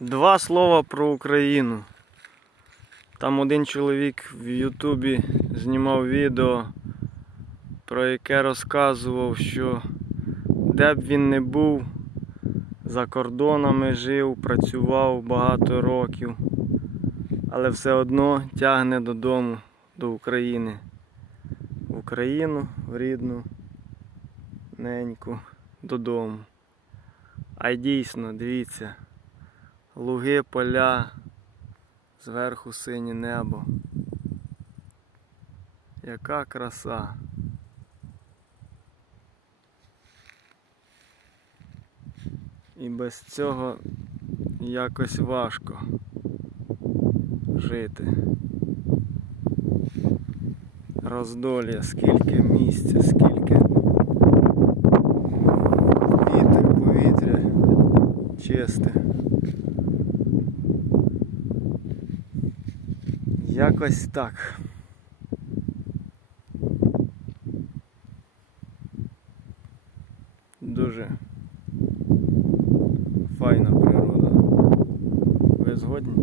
Два слова про Україну. Там один чоловік в Ютубі знімав відео, про яке розказував, що де б він не був, за кордонами жив, працював багато років, але все одно тягне додому, до України. В Україну, в рідну, неньку, додому. А й дійсно, дивіться. Луги, поля, зверху синє небо. Яка краса. І без цього якось важко жити. Роздолія, скільки місця, скільки вітер, повітря чисте. Якось так. Дуже файна природа. Ви згодні?